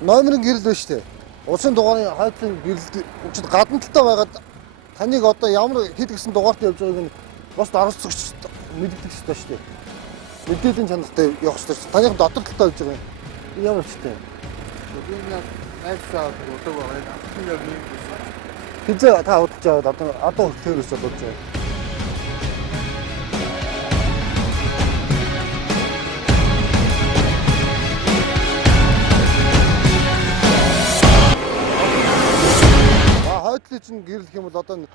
номерын гэрэл байна шүү дээ. Улсын дугаарын хойдлын гэрэл учид гадна талтай байгаад таныг одоо ямар хэд гэсэн дугаарт явж байгааг нь бос оролцогч мэддэг шүү дээ. Мэдээллийн чанартай явах шүү дээ. Таных дотор талтай явж байгаа юм. Ямар хэвчтэй. Энэ айсаа удаг байгаа. Ахын яг нэг хизээ та удаж аваад одоо хүртээрээс болж байгаа. Хойдлын чинь гэрлэх юм бол одоо нэг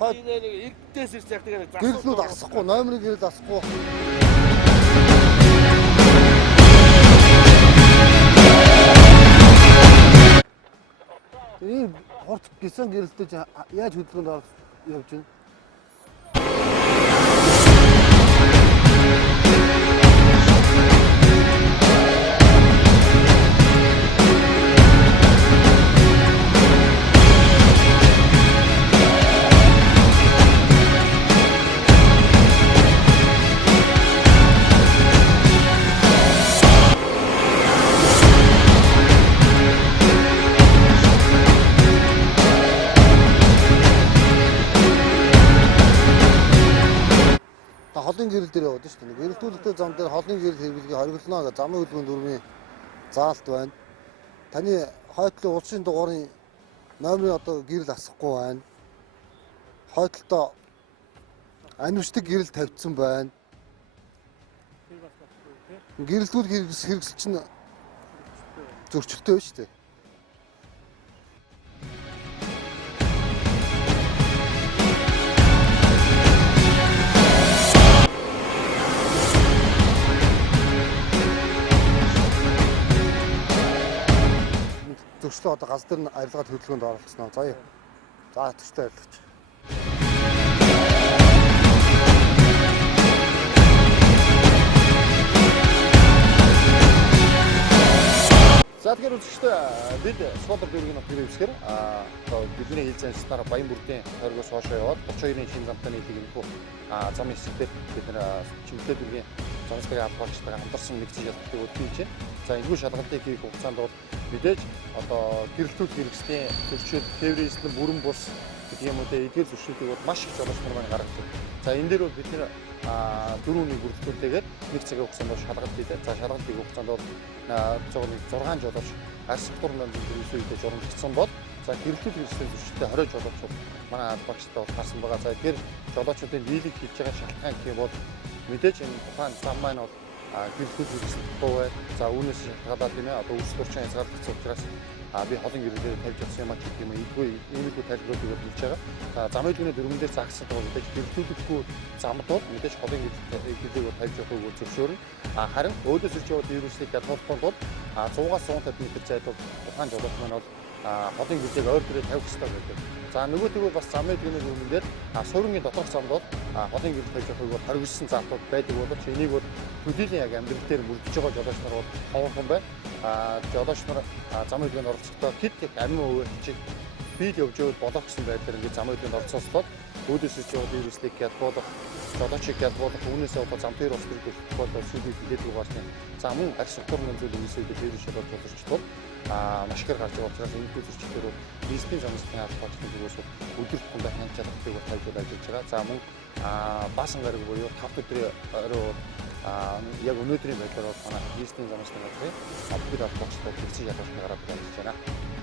эрдээс ирж яг тэгээд гэрлүүд асахгүй, номерын гэрэл асахгүй. Энэ хорт гисэн гэрэлтэй яаж хөдөлгөөнд явж байна? Холын гэрэл дээр яваад шүү дээ. Гэрэлтүүлэгтэй зам дээр холын гэрэл хэрэглэгийг хориглоно гэж замын хөдөлгөөнд дүрмийн заалт байна. Таны хойдлын улсын дугаарын номерын одоо гэрэл асахгүй байна. Хойдлолтой аниушдаг гэрэл тавьдсан байна. Гэрэлтүүл хэрэгсэл чинь зөрчилтэй байна шүү дээ. Зөвшлөө одоо газ дээр нь арилгаад хөдөлгөөнд оролцсноо. За юу. За төстэй арилгач. За тэгэхээр үзэгчдээ бид Сколор дүүргийн нот хэрэгсээр одоо бидний хил заншнаар Баян бүрдийн хоригоос хоошоо яваад 32-ын шинэ замтай нийлэг юмхүү зам хэсэгтээ бид нэр чимэглээ дүүргийн замстай албаагчтайгаа хамтарсан нэгцэн шалгалтыг өдгөж байна. За энэгүй шалгалтыг хийх хугацаанд бол мэдээж одоо гэрэлтүүл хэрэгслийн төвчид тээврийн бүрэн бус гэх юм уу те эдгээр зөвшөөрлийг бол маш их жолоочмор маань гаргаж байна. За энэ дээр бол бид нэр дөрөвний бүрэлдэхүүнтэйгээр нэг цагийн хугацаанд шалгалт хийлээ. За шалгалт хийх хугацаанд бол 6 жолооч арс сектор намын төрөлсөйдөө журамжсан бол за гэрэлтүүл хэрэгслийн зөвшөөрөлтэй 20 жолооч манай албаагчтай бол гарсан байгаа. За тэгэхээр жолоочдын дийлэг хийж байгаа шалтгаан гэх юм бол мэдээж энэ тухайн зам маань бол гэрэлтүүл хэрэгсэлтэй бай. За үүнээс шалтгаалаад тийм ээ одоо үйлчлэл орчин хязгаарлагдсан учраас би холын гэрэлээр тавьж авсан юм а гэх юм иймэрхүү тайлбаруудыг хэлж байгаа. За замын хөдөлгөөний дөрвөн дээр загсад бол мэдээж гэрэлтүүлэхгүй замд бол мэдээж холын гэрэлийг тавьж явахыг зөвшөөрнө. Харин өөдөөс ирж яваад вируслыг гадуулахын тулд 100-аас 150 м зайд бол тухайн жолооч маань бол холын гэрэлийг ойр дээрээ тавих хэрэгтэй байдаг. За нөгөө тэгвэл бас замын хөдөлгөөний дөрвөн дээр суурингийн доторх замд бол холын гэрэл тавьж явахыг бол хоригдсан залтууд байдаг боловч энийг бол төдийлөн яг амьдрал дээр мөрдөж байгаа жолооч нар бол ховхон байна. Жолооч нар замын хөдөлгөөнд оролцохдоо хэд их амин өвөө хичээл бий явж яваад болох гэсэн байдлаар ингээд замын хөдөлгөөнд оролцоосод өөдөөс ирж яваад вируслыг ядуулах, жолоочийг ядуулах, үүнээсээ одоо зам дээр ус төрөх тохиолдол сүүлийн хилээд байгаа юм. За мөн арс сектор нэмзэл үүсээд вирус шалгалт боловчтол маш их гарч байгаа учраас энэ төр зөрчилдөр бизнесийн замын албаагчдын зүгээс өдөрт тундаа хянаж чадахыг тавьж ажиллаж байгаа. За мөн баасан гараг буюу 5 өдрийн орой яг өнөөдрийн байдлаар бол манай бизнесийн замын газрын албаг албаагчдад хэрэгцээ шалгалтыг гаргаж ажиллаж байна.